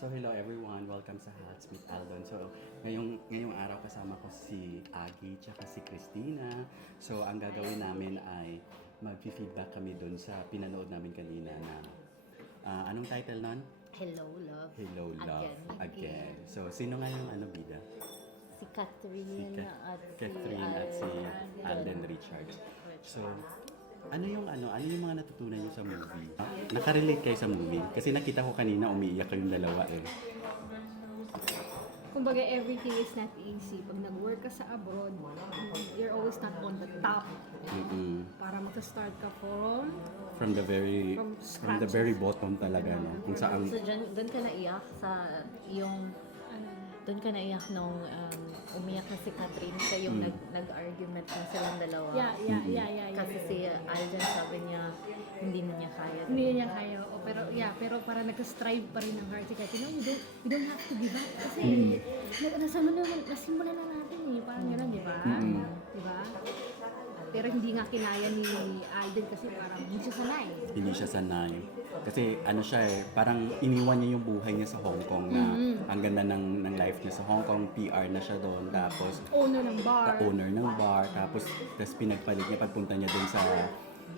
So hello everyone, welcome sa Hats with Aldon. So ngayong araw kasama ko si Agi tsaka si Christina. So ang gagawin namin ay mag-feedback kami dun sa pinanood namin kanina na anong title nun? Hello, Love. Hello Love Again. So sino nga yung bida? Si Catherine Catherine at si Alden Richards. So ano yung mga natutunan niyo sa movie? Nakarelate kayo sa movie? Kasi nakita ko kanina umiiyak kayong dalawa eh. Kumbaga, everything is not easy. Pag nag-work ka sa abroad, you're always not on the top. Para mag-start ka From the very bottom talaga, no? Kung saan So, doon ka naiyak sa yung... Doon ka naiyak nung umiyak na si Catherine ka yung nag-argument na silang dalawa. Yeah. Kasi si Alden sabi niya, hindi na niya kaya. Hindi niya kaya. Pero para nag-strive pa rin ng heart si Catherine. No, we don't have to give up. Kasi nasimulan na natin eh. Parang gano'n, di ba? Di ba? Pero hindi nga kinaya ni Alden kasi parang hindi siya sanay. hindi siya sanay. Kasi siya eh, parang iniwan niya yung buhay niya sa Hong Kong na ang ganda ng life niya sa Hong Kong, PR na siya doon, tapos Owner ng bar. tapos pinagpalit niya pagpunta niya doon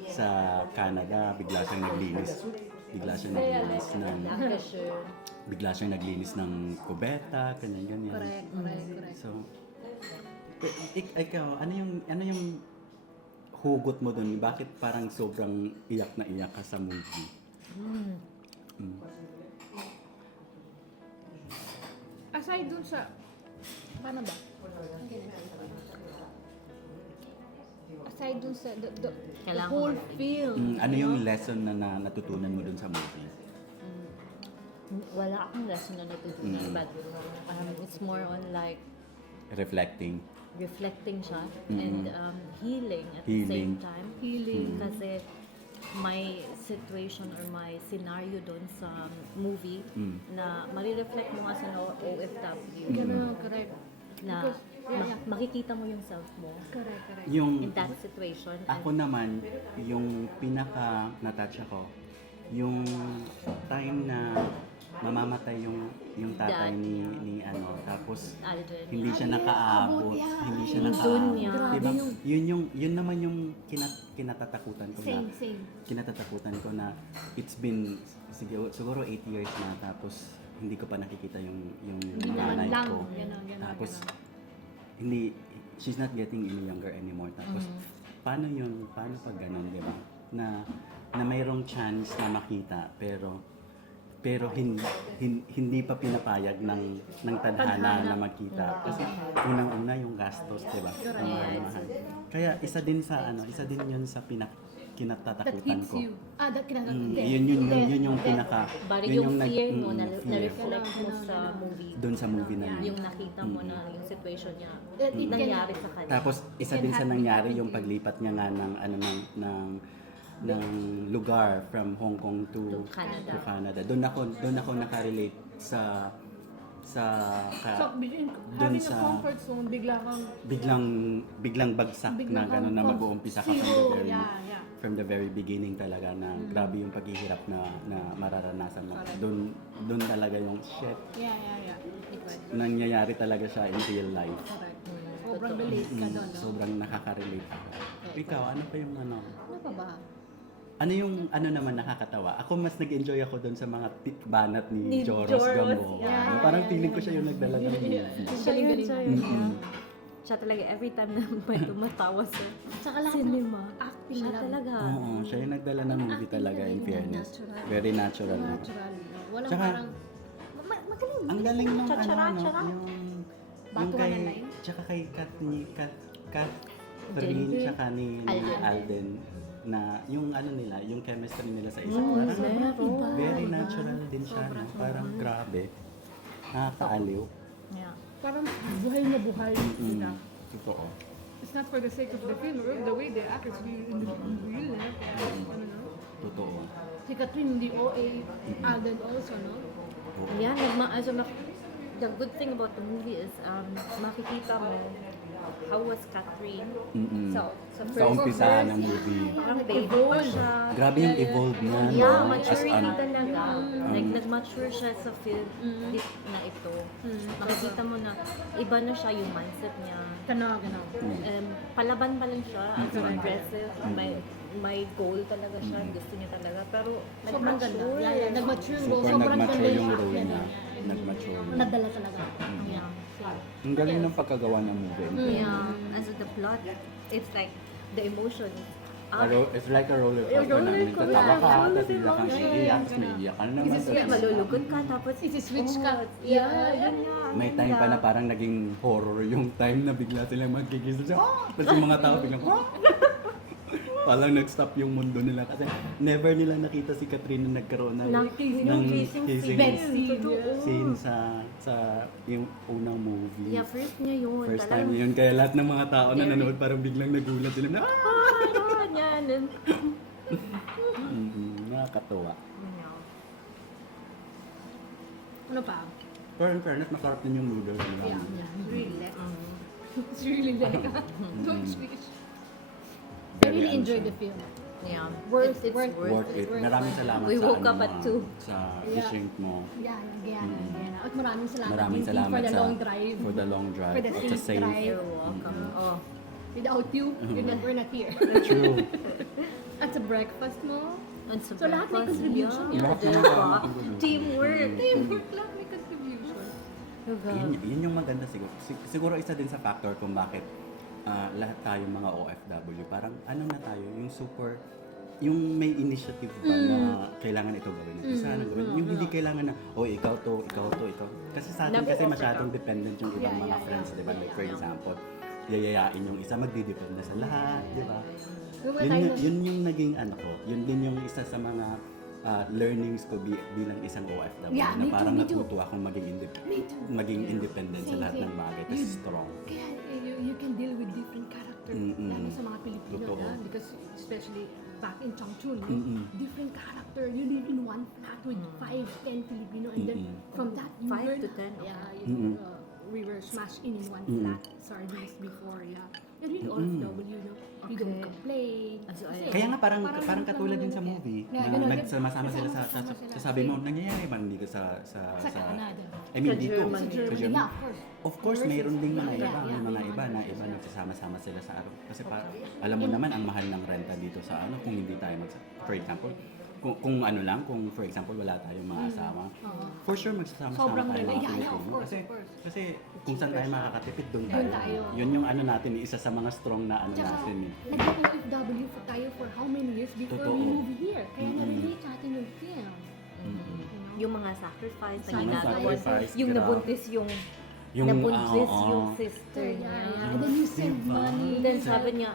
sa Canada, bigla siyang naglinis ng kubeta, ganyan. Correct. So, ikaw, ano yung hugot mo dun? Bakit parang sobrang iyak na iyak ka sa movie? Aside dun sa... Paano ba? Aside dun sa the Kailangan whole ko- film. Ano yung lesson na natutunan mo dun sa movie? Wala akong lesson na natutunan, but it's more on like Reflecting. reflecting siya and healing at the Healing. same time. Healing. Kasi my situation or my scenario doon sa movie na marireflect mo nga sa OFW Ganun, correct. na Because, makikita mo yung self mo Correct. Yung in that situation. ako naman, yung pinaka natouch ako, yung time na mamamatay yung tatay Dad. ni tapos Alden. hindi siya nakaabot, hindi siya Yung nakaabot. dun niya. Diba? Yun naman yung kinatatakutan ko na. Same. Kinatatakutan ko na it's been siguro 8 years na, tapos hindi ko pa nakikita yung nanay lang. ko. Ganon. Tapos hindi, she's not getting any younger anymore. Tapos paano pag ganun, di ba? Na mayroong chance na makita pero hindi pa pinapayag ng tadhana na makita, kasi unang-una yung gastos, 'di ba? Ang mahal. Kaya isa din yun sa That kinatatakutan hits ko. you. That kinatatakutan. Yun yung pinaka Bali yun yung fear mo na fear reflect mo sa movie. doon sa movie na yun. Yung nakita mo na yung situation niya It can- nangyari sa kanya. Tapos isa din sa nangyari yung paglipat niya nga ng lugar from Hong Kong to Canada. Doon ako nakarelate sa So, doon having a sa comfort zone, bigla kang... biglang bagsak na gano'n na mag-uumpisa ka Zero. from the very beginning talaga na grabe yung paghihirap na mararanasan mo. Doon talaga yung shit. Yeah. Nangyayari talaga siya in real life. Correct. Sobrang relate ka doon, no? Sobrang nakaka-relate ako. Ikaw, ano pa yung Ano pa ba? ano yung naman nakakatawa? Ako mas nag-enjoy ako doon sa mga banat ni Ni Joros Joros, Gamo. yeah. Parang feeling ko siya yung nagdala ng movie. Galing-galing. Siya talaga every time na may tumatawa sa Tsaka lahat cinema. acting Siya lang. talaga. Oo, siya yung nagdala ng movie talaga, in fairness. Natural. Very natural. Natural. Walang Tsaka, parang... Magaling. Ang galing ng Cha-cha-ra-cha-ra. yung Batuhan kay, na line? tsaka kay Catherine, Jenny. tsaka ni Alden, na yung nila, yung chemistry nila sa isa't Meron. very natural din siya, no? Parang grabe. Nakakaaliw. Yeah. Parang buhay na buhay sila. Totoo. It's not for the sake of the film, or the way they act, it's really in real life. Kaya, Totoo. Si Catherine hindi OA, Alden also, no? Yeah, the good thing about the movie is makikita mo how was Catherine? Mm-mm. So, Sa umpisa ng movie. parang baby pa siya. Grabe yung evolve niya, no? Yeah, As maturity an, talaga. Like, nag-mature siya sa field na ito. Makikita mo na iba na siya yung mindset niya. Gano. Palaban pa lang siya, as aggressive, may goal talaga siya, gusto niya talaga. Pero Sobrang ganda. nag-mature. Yeah, nag-mature yung role. super Sobrang ganda nag-mature yung siya. role Yan, niya. yan, yan. Nag-mature. Nadala talaga. Yeah. Ang galing ng pagkagawa ng movie. Yeah, as the plot, it's like the emotions. It's like a roller coaster na roller minsan coaster. tatawa ka, tapos Diba? bigla kang iiyak, tapos may iiyak ka na naman. Yeah, malulugod ka, tapos Isi-switch ka. Yeah, yun nga. May time pa na parang naging horror yung time na bigla silang magigising siya. Tapos yung mga tao biglang, Parang nag-stop yung mundo nila kasi never nila nakita si Catherine na nagkaroon ng kissing Bed scene. scene sa yung unang movie. Yeah, first niya yun. First time niya yun. Kaya lahat ng mga tao na nanood parang biglang nagulat sila na Yan. nakakatuwa. Ano pa? Pero in fairness, masarap din yung noodles nila. Yeah. Really. It's really like don't switch. I Very really enjoyed ano the film. Yeah. Worth It's it. Worth it. Maraming salamat We sa woke ano up at mo, 2. sa Yeah. shrink mo. Yeah, Guyana. At maraming salamat Maraming din salamat for the sa long drive. for the long drive. For the At sa safe drive. You're welcome. Oh. Without you, we're not here. True. At sa breakfast mo, And sa So, lahat may breakfast, contribution. Yeah, Lahat diba? naman. Teamwork. teamwork lang may contribution. Diba? Yun yung maganda siguro. Siguro isa din sa factor kung bakit lahat tayo mga OFW, parang ano na tayo, yung may initiative ba na kailangan ito gawin, isa na gawin. Yung hindi kailangan na, ikaw to. Kasi sa atin kasi masyadong dependent yung ibang mga friends, di ba? Like for example, yayayain yung isa, magdidepende sa lahat, di ba? Yun yung naging ano ko, yun din yung isa sa mga learnings ko bilang isang OFW Yeah, na me too, parang me too. natuto akong maging independent sa Same lahat ng thing. bagay kasi strong. Kaya you can deal with different characters. Lalo sa mga Pilipino Totoo. na. Because especially back in Changchun, different character. You live in one flat with 5, 10 Filipino and then from that you 5 learn. to 10. Yeah, we were smashed in one flat sardines before, yeah. And really OFW, no? You don't Okay. complain. So, Kasi Kaya nga parang katulad din sa lang movie Yeah, na ganun. nagsama-sama sila sa sabi mo, nangyayari ba dito sa Canada. I mean Sa dito Germany. sa Germany, Germany. yeah, of course. Of course, mayroon ding mga Yeah, iba, yeah, may mga yeah. iba na nagsasama-sama sila sa araw. Kasi alam mo naman ang mahal ng renta dito sa ano kung hindi tayo for example, kung ano lang, kung for example wala tayong mga asawa, for sure magsasama-sama Sobrang tayo rela. mga Yeah, Pilipino. of course, Kasi of course. kasi kung saan tayo makakatipid, doon Doon tayo. tayo. Yun yung ano natin, isa sa mga strong na ano Tsaka, natin. nag-OFW tayo for how many years before Totoo. we moved here. Kaya na-relate natin yung film. Yung mga sacrifice na Yung mga ginagawa. sacrifice, Yung grabe. nabuntis Yung, nabuntis oo. yung sister Yeah, niya. yeah. And then you send Diba? money. Then sabi niya,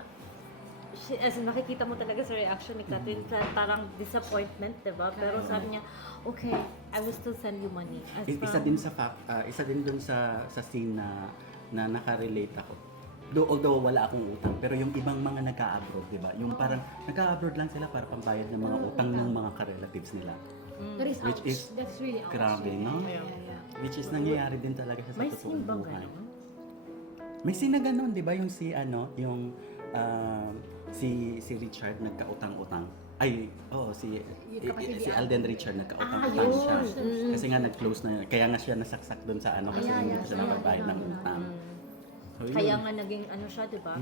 as in, nakikita mo talaga sa reaction ni Catherine, parang disappointment, diba? Pero sabi niya, okay, I will still send you money. As Isa din sa isa din dun sa scene na nakarelate ako. Although wala akong utang, pero yung ibang mga nag-a-abroad, 'di ba? Yung parang nag-a-abroad lang sila para pambayad ng mga utang ng mga ka-relatives nila. That is Which ouch. is That's really ouch. Grabe, no? Yeah. Which is nangyayari din talaga sa may totoong scene bang buhay. gano'n? May scene na ganun, 'di ba? Yung si Richard nagkautang-utang. Ay, si kapatid si ni Alden Richard nagkautang-utang yun. siya. Kasi nga nag-close na, kaya nga siya nasaksak doon sa ano kasi hindi siya nakapagbayad ng utang. So, yun. Kaya nga naging ano siya, diba?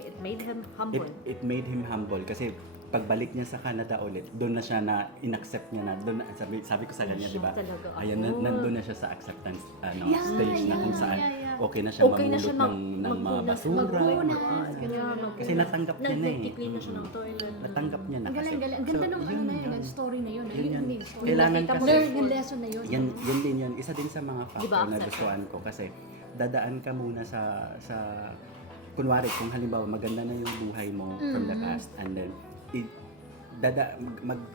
It made him humble. It made him humble kasi pagbalik niya sa Canada ulit, doon na siya na inaccept niya na doon sabi ko sa kanya, di ba? Talaga ako. Ayan, nandun na siya sa acceptance Yeah, stage na kung yeah, saan yeah, yeah. okay na siya Okay na siya mamulot ng mga basura. magpunas, ganyan. Kasi natanggap niya na eh. Nag-clean na siya ng toilet. Natanggap niya na Ang kasi. galing, galing. Ang ganda So, nung ano na yun, ang story na yun. Yun yan. Yung story. Kailangan Nakita mo kasi, Learn yung lesson na yun. yun din yun. Isa din sa mga factor Di ba, na accept? gustuhan ko kasi dadaan ka muna sa kunwari kung halimbawa maganda na yung buhay mo from the past and then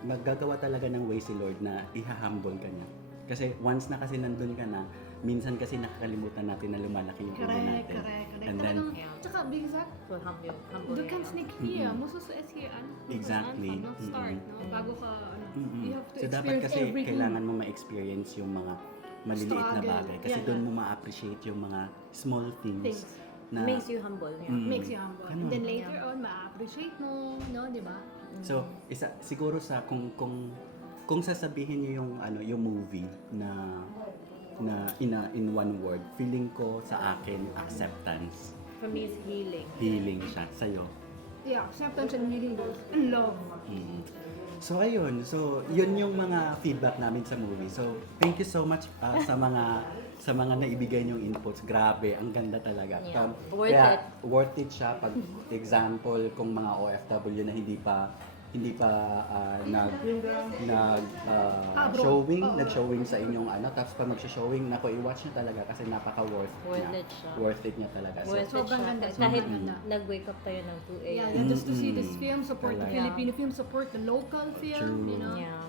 maggagawa talaga ng way si Lord na iha-humble ka niya. Kasi once na kasi nandun ka na, minsan kasi nakakalimutan natin na lumalaki yung ego Correct, natin. correct. And then, Tsaka, bigsak, So, humble. du kannst nicht hier, musst du zuerst hier Exactly. anfangen, no? Start, no? Bago ka, you have to so dapat experience kasi everything. kailangan mo ma-experience yung mga maliliit na Struggle. bagay kasi Yeah, doon yeah. mo ma-appreciate yung mga small things, Things. Makes you humble. Yeah. Makes you humble. Ganun. And then later on, ma-appreciate mo, no, di ba? So, siguro sa kung sasabihin niyo yung yung movie na in one word, feeling ko sa akin acceptance. For me, it's healing. Healing siya sa'yo. Yeah, acceptance and healing goes and love. Mm. So ayun, so yun yung mga feedback namin sa movie. So thank you so much sa mga naibigay niyong inputs. Grabe, ang ganda talaga. Yeah. Worth it. Worth it siya pag example kung mga OFW na hindi pa nag-showing sa inyong tapos pag mag-showing, i-watch niyo talaga kasi napaka-worth Worth niya. it siya. Worth it niya talaga. Worth it Sobrang siya. ganda, Kahit sobrang ganda. nag-wake up tayo ng 2 a.m. Yeah, just to see this film, support the Talaga. Filipino film, support the local film, True. you know. Yeah.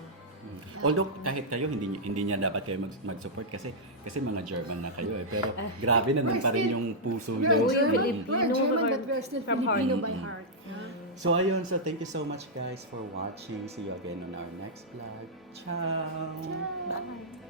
Although kahit kayo hindi niya dapat kayo mag-support kasi mga German na kayo pero grabe nandun pa rin yung puso We're a niyo. German, Filipino, we're a German, but but we're still from heart. Filipino by heart. Yeah. So ayun, so thank you so much guys for watching. See you again on our next vlog. Ciao! Bye.